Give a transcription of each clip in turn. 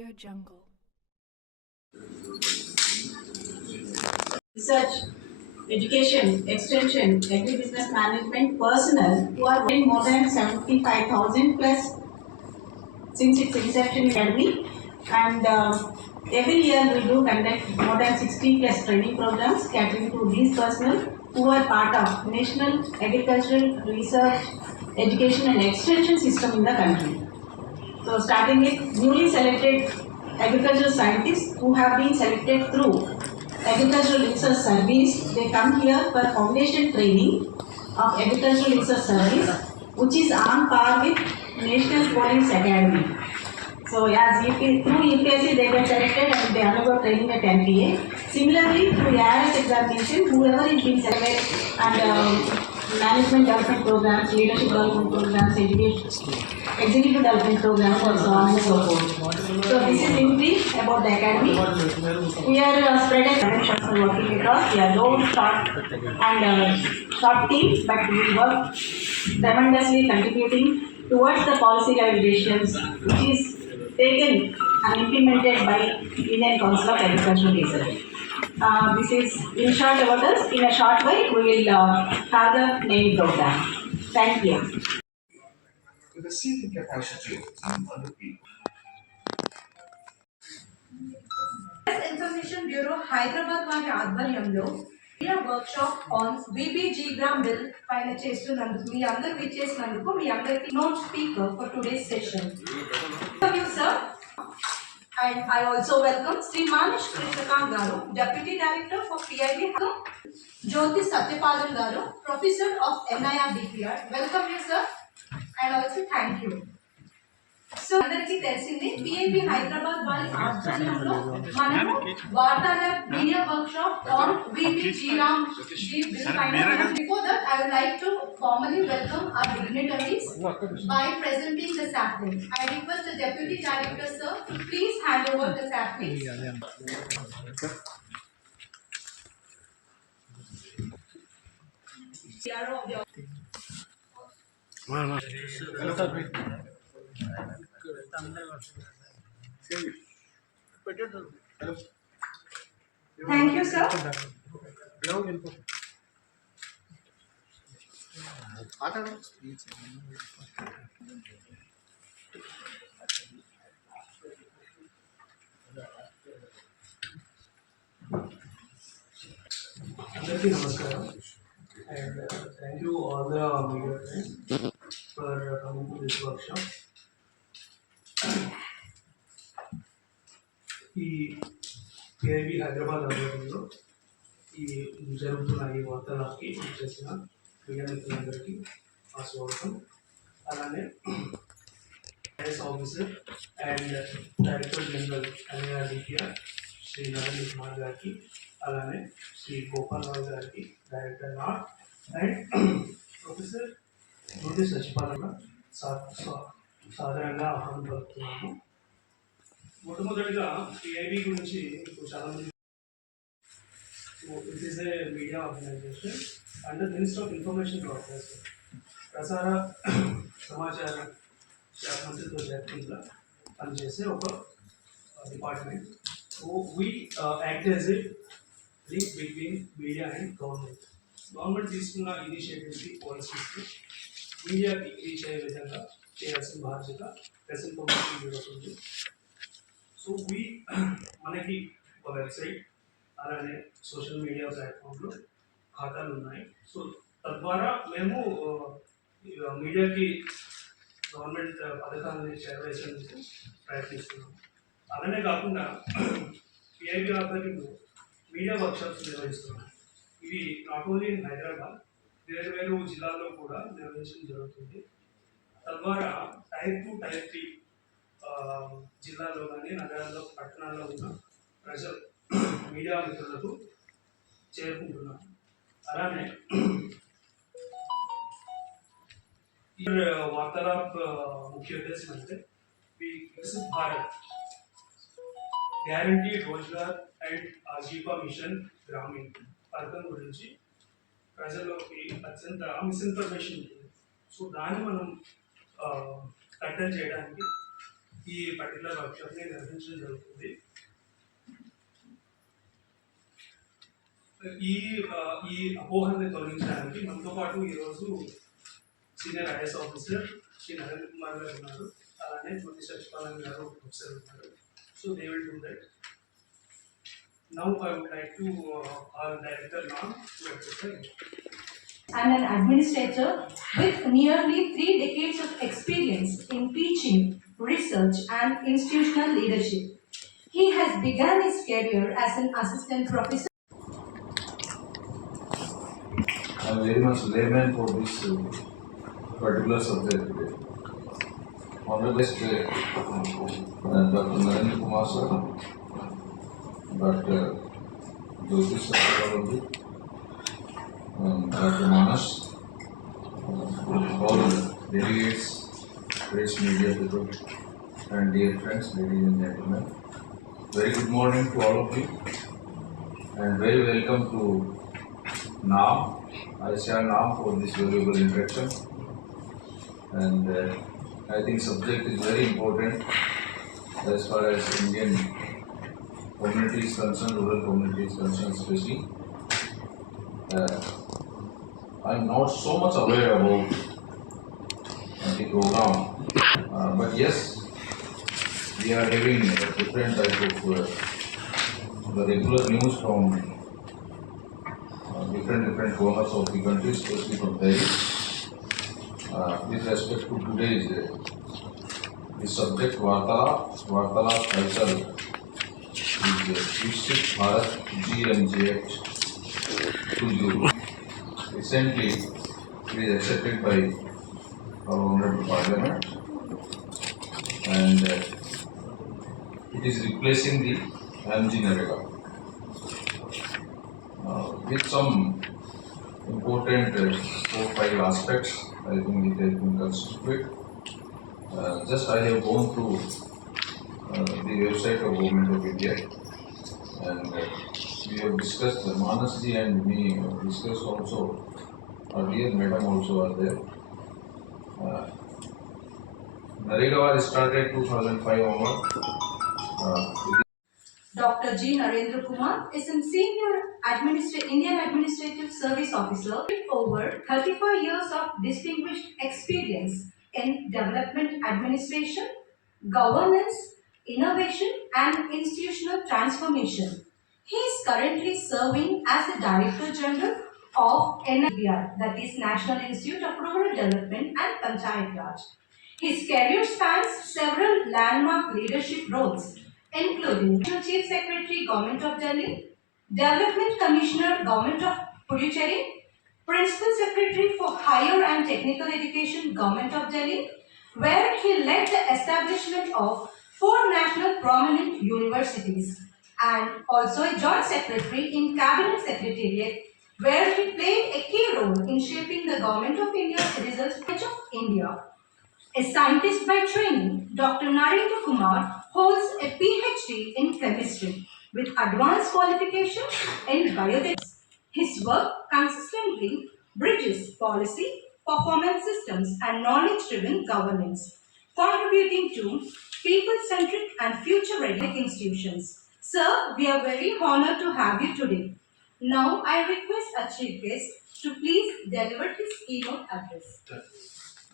AudioJungle. Research, education, extension, agribusiness management personnel who are working more than 75,000 plus since its inception in academy, and every year we do conduct more than 60 plus training programs catering to these personnel who are part of national agricultural research, education and extension system in the country. So starting with newly selected agricultural scientists who have been selected through Agricultural Research Service, they come here for foundation training of Agricultural Research Service, which is on par with National Police Academy. So as through UPSC they get selected and they undergo training at NPA. Similarly, through ARS examination, whoever is being selected and management development programs, leadership development programs, executive development programs, and so on and so forth. So this is in brief about the academy. We are spread as dimensions are working across. We are low, short, and short team, but we work tremendously contributing towards the policy level decisions, which is taken and implemented by Indian Council of Agricultural Research. This is in short about us. In a short way, we will have the main program. Thank you. With the seating capacity of other people. Information Bureau Hyderabad వారి ఆధ్వర్యంలో media workshop on BBG-GRAM bill పైన చేస్తున్నందుకు మీ అందరూ విచ్చేసినందుకు మీ అందరికీ note speaker for today's session. Thank you sir. And I also welcome Sri Manish Krishnakant garu, Deputy Director for PIB, Jyoti Satyapalan garu, Professor of NIR-DPR. Welcome you sir and also thank you. So అందరికీ తెలిసింది PIB Hyderabad వారి ఆధ్వర్యంలో మనము వార్తాల media workshop on BBG-GRAM bill పైన. Before that, I would like to formally welcome our dignitaries by presenting the sapling. I request the Deputy Director sir to please hand over the sapling. Thank you, sir. Namaskaram, and thank you all the media friends for coming to this workshop. ఈ పిఐబి హైదరాబాద్ ఆధ్వర్యంలో ఈ జరుగుతున్న ఈ వార్తలకి చేసిన మీడియా మిత్రులందరికీ స్వాగతం. అలానే IAS officer and director general NIR-DPR Shri Narendra Kumar గారికి, అలానే శ్రీ గోపాల్ రావు గారికి డైరెక్టర్ నాట్, అండ్ ప్రొఫెసర్ జ్యోతి సచిపాలన సాధారణంగా ఆహ్వానం పలుకుతున్నాము. మొట్టమొదటిగా పిఐబి గురించి ఇప్పుడు చాలామంది, it is a media organisation under minister of information broadcasting, ప్రసార సమాచార శాఖ మంత్రిత్వ శాఖ కింద పనిచేసే ఒక department. So we act as a link between media and government. Government తీసుకున్న ఇనిషియేటివ్స్కి, పాలసీస్కి మీడియాకి రీచ్ అయ్యే విధంగా చేయాల్సిన బాధ్యత ప్రెస్ ఇన్ఫర్మేషన్ బ్యూరోకి ఉంది. సో మనకి ఒక వెబ్సైట్, అలానే సోషల్ మీడియా ప్లాట్ఫామ్లో ఖాతాలు ఉన్నాయి. సో తద్వారా మేము మీడియాకి గవర్నమెంట్ పథకాలని చేరవేసేందుకు ప్రయత్నిస్తున్నాము. అలానే కాకుండా పిఐబి ఆధ్వర్యంలో మీడియా వర్క్షాప్స్ నిర్వహిస్తున్నాం. ఇవి నాట్ ఓన్లీ ఇన్ హైదరాబాద్, వేరు వేరు జిల్లాల్లో కూడా నిర్వహించడం జరుగుతుంది. తద్వారా టైర్ 2, టైర్ 3 జిల్లాలో కానీ నగరాల్లో, పట్టణాల్లో ఉన్న ప్రజలు మీడియా మిత్రులకు చేరుకుంటున్నాం. అలానే ఈ వార్తాలాప్ ముఖ్య ఉద్దేశం అంటే Viksit Bharat guarantee Rozgar and Ajeevika mission Gramin పథకం గురించి ప్రజల్లోకి అత్యంత మిస్ఇన్ఫర్మేషన్ ఉంటుంది. సో దాన్ని మనం కట్టడి చేయడానికి ఈ పర్టికులర్ వర్క్షాప్ని నిర్వహించడం జరుగుతుంది. ఈ అపోహల్ని తొలగించడానికి మనతో పాటు ఈరోజు senior IAS officer Shri Narendra Kumar గారు ఉన్నారు, అలానే జ్యోతి సచిపాలన్ గారు ప్రొఫెసర్ ఉన్నారు. So they will do that. Now I would like to our director now to explain. And an administrator with nearly 3 decades of experience in teaching, research, and institutional leadership. He has begun his career as an assistant professor. I am very much layman for this particular subject today. Honorable Dr. Narendra Kumar sir, Dr. Jyotish Satyavadi, Dr. Manas, all delegates, press media people, and dear friends, ladies and gentlemen. Very good morning to all of you, and very welcome to NAM. I shall now for this valuable introduction, and I think subject is very important as far as Indian community is concerned, rural community is concerned especially. I am not so much aware about the program, but yes, we are having different type of the regular news from different corners of the country, especially from Delhi. With respect to today's the subject Vartala title is Viksit Bharat GMGH 20. Recently, it is accepted by our Honorable Parliament, and it is replacing the MG Narega. With some important 4-5 aspects, I think it has been constituted. Just I have gone through the website of Government of India, and we have discussed, Manasji and me have discussed also, earlier Madam also are there. Narega was started 2005 onward. Dr. G. Narendra Kumar is a senior Indian Administrative Service Officer with over 35 years of distinguished experience in development administration, governance, innovation, and institutional transformation. He is currently serving as the Director General of NIBR, that is National Institute of Rural Development and Panchayat Raj. His career spans several landmark leadership roles, including Chief Secretary, Government of Delhi, Development Commissioner, Government of Puducherry, Principal Secretary for Higher and Technical Education, Government of Delhi, where he led the establishment of 4 national prominent universities, and also a Joint Secretary in Cabinet Secretariat, where he played a key role in shaping the Government of India's Results Pledge of India. A scientist by training, Dr. Narendra Kumar holds a PhD in chemistry with advanced qualifications in biotech. His work consistently bridges policy, performance systems, and knowledge-driven governance, contributing to people-centric and future-ready institutions. Sir, we are very honored to have you today. Now, I request our chief guest to please deliver his keynote address.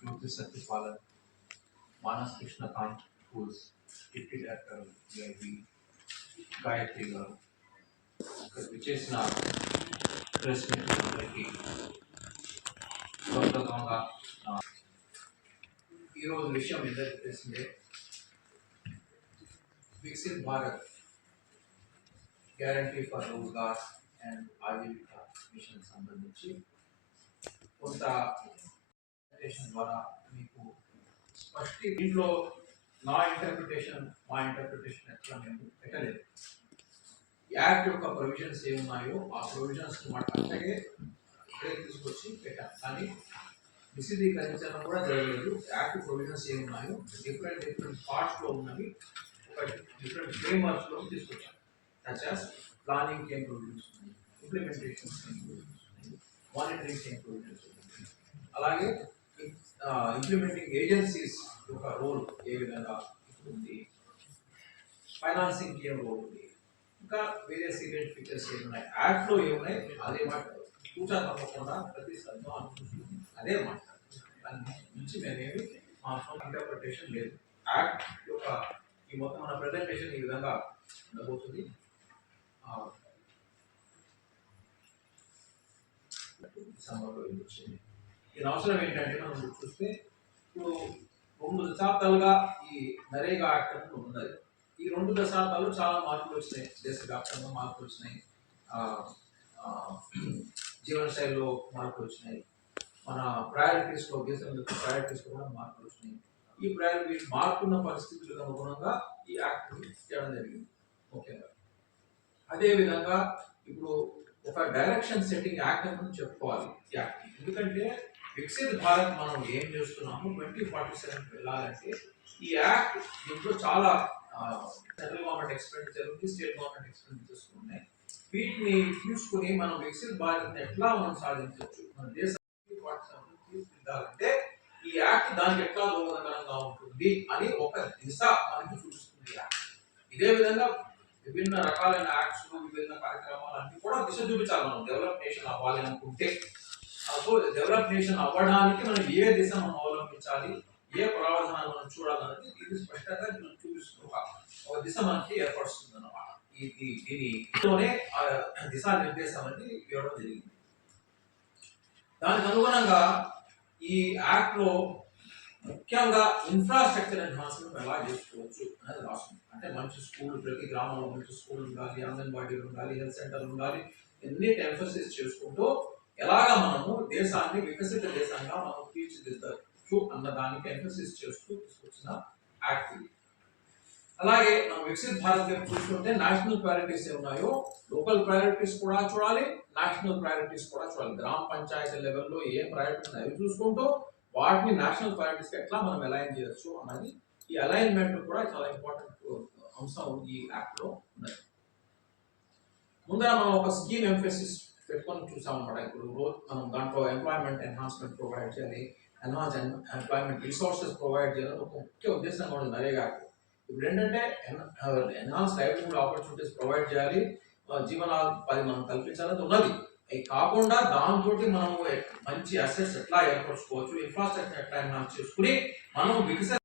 Jyotish Satyavadi, Manas Krishnakant, who is deputy director of VIB, Gayatri garu, which is now press meet అందరికీ స్వాగతంగా ఈరోజు విషయం అందరికీ తెలిసిందే. Viksit Bharat guarantee for Rozgar and Ajeevika mission సంబంధించి కొంత ప్రెజెంటేషన్ ద్వారా మీకు స్పష్టి దీంట్లో మా ఇంటర్ప్రిటేషన్ ఎట్లా మేము పెట్టలేదు. యాక్ట్ యొక్క ప్రొవిజన్స్ ఏమున్నాయో ఆ ప్రొవిజన్స్ మాట అట్లాగే తీసుకొచ్చి పెట్టాం, కానీ విశదీకరించడం కూడా జరగలేదు. యాక్ట్ ప్రొవిజన్స్ ఏమున్నాయో డిఫరెంట్ పార్ట్స్లో ఉన్నవి ఒక డిఫరెంట్ ఫ్రేమ్వర్క్స్లో తీసుకొచ్చాం. సచ్ యాజ్ ప్లానింగ్ ఏం ప్రొవిజన్స్ ఉన్నాయి, ఇంప్లిమెంటేషన్ మానిటరింగ్ ఏం ప్రొవిజన్స్ ఉన్నాయి, అలాగే ఇంప్లిమెంటింగ్ ఏజెన్సీస్ యొక్క రోల్ ఏ విధంగా ఉంది, ఫైనాన్సింగ్ ఏం రోల్ ఉంది, ఇంకా వేరే సీక్రెట్ ఫీచర్స్ ఏమున్నాయి, యాక్ట్లో ఏమున్నాయి అదే మాట కూర్చొని తప్పకుండా ప్రతి సందర్భం అనుకుంటుంది అదే మాట. దాని నుంచి మేమేమి మా ఇంటర్ప్రిటేషన్ లేదు. యాక్ట్ యొక్క ఈ మొత్తం మన ప్రజెంటేషన్ ఈ విధంగా ఉండబోతుంది. డిసెంబర్లో ఇది వచ్చింది. దీని అవసరం ఏంటంటే మనం చూస్తే ఇప్పుడు 2 దశాబ్దాలుగా ఈ నరేగా యాక్ట్ అనేది ఉన్నది. ఈ 2 దశాబ్దాలు చాలా మార్పులు వచ్చినాయి, దేశవ్యాప్తంగా మార్పులు వచ్చినాయి, జీవన శైలిలో మార్పులు వచ్చినాయి, మన ప్రయారిటీస్లో దేశం యొక్క ప్రయారిటీస్లో కూడా మార్పులు వచ్చినాయి. ఈ ప్రయారిటీ మారుతున్న పరిస్థితులకు అనుగుణంగా ఈ యాక్ట్ చేయడం జరిగింది ముఖ్యంగా. అదేవిధంగా ఇప్పుడు ఒక డైరెక్షన్ సెట్టింగ్ యాక్ట్ అని చెప్పుకోవాలి ఈ యాక్ట్. ఎందుకంటే వికసిత్ భారత్ మనం ఏం చేస్తున్నాము 2047 వెళ్ళాలంటే ఈ యాక్ట్ దీంట్లో చాలా సెంట్రల్ గవర్నమెంట్ ఎక్స్పెండిచర్ ఉంది, స్టేట్ గవర్నమెంట్ ఎక్స్పెండిచర్స్ ఉన్నాయి. వీటిని తీసుకుని మనం వికసిత్ భారత్ని ఎట్లా మనం సాధించవచ్చు, మన దేశానికి తీసుకెళ్ళాలంటే ఈ యాక్ట్ దానికి ఎట్లా దోహదకరంగా ఉంటుంది అని ఒక దిశ మనకి చూపిస్తుంది యాక్ట్. ఇదే విధంగా విభిన్న రకాలైన యాక్ట్స్, విభిన్న కార్యక్రమాలు అన్ని కూడా దిశ చూపించాలి. మనం డెవలప్ నేషన్ అవ్వాలి అనుకుంటే, సో డెవలప్ నేషన్ అవ్వడానికి మనం ఏ దిశ మనం అవలంబించాలి, ఏ ప్రయోజనాలు మనం చూడాలన్నది ఇది స్పష్టంగా చూపిస్తుంది. ఒక దిశ మనకి ఏర్పరుస్తుంది అన్నమాట. దీనితోనే దిశానిర్దేశం అనేది ఇవ్వడం జరిగింది. దానికి అనుగుణంగా ఈ యాక్ట్ లో ముఖ్యంగా ఇన్ఫ్రాస్ట్రక్చర్ ఎన్హాన్స్మెంట్ ఎలా చేసుకోవచ్చు అనేది రాస్తుంది. అంటే మంచి స్కూల్, ప్రతి గ్రామంలో మంచి స్కూల్ ఉండాలి, అంగన్వాడీలు ఉండాలి, హెల్త్ సెంటర్లు ఉండాలి, ఎన్ని ఎంఫసిస్ చేసుకుంటూ ఎలాగా మనము దేశాన్ని వికసిత దేశంగా మనం తీర్చిదిద్దచ్చు అన్న దానికి ఎంఫసిస్ చేస్తూ తీసుకొచ్చిన యాక్ట్. అలాగే మనం వికసిత్ భారత్ వైపు చూసుకుంటే నేషనల్ ప్రయారిటీస్ ఉన్నాయో లోకల్ ప్రయారిటీస్ కూడా చూడాలి, నేషనల్ ప్రయారిటీస్ కూడా చూడాలి. గ్రామ పంచాయతీ లెవెల్లో ఏ ప్రయారిటీస్ ఉన్నాయో చూసుకుంటూ వాటిని నేషనల్ ప్రయారిటీస్ ఎట్లా మనం అలైన్ చేయొచ్చు అన్నది, ఈ అలైన్మెంట్ కూడా చాలా ఇంపార్టెంట్ అంశం ఈ యాక్ట్ లో ఉన్నది. ముందర మనం ఒక స్కీమ్ ఎంఫసిస్ పెట్టుకొని చూసాం అన్నమాట. ఇప్పుడు మనం దాంట్లో ఎంప్లాయ్మెంట్ ఎన్హాన్స్మెంట్ ప్రొవైడ్ చేయాలి, ఎన్హాన్స్ ఎంప్లాయ్మెంట్ రిసోర్సెస్ ప్రొవైడ్ చేయాలని ఒక ముఖ్య ఉద్దేశంగా ఉంది నరేగా యాక్ట్. ఇప్పుడు ఏంటంటే ఎన్హాన్స్ లైవ్లీహుడ్ ఆపర్చునిటీస్ ప్రొవైడ్ చేయాలి, జీవనోపాధి మనం కల్పించాలని ఉన్నది. అవి కాకుండా దాంతో మనం మంచి అసెట్స్ ఎట్లా ఏర్పరచుకోవచ్చు, ఇన్ఫ్రాస్ట్రక్చర్ ఎట్లా ఎన్హాన్స్ చేసుకుని మనం వికసిత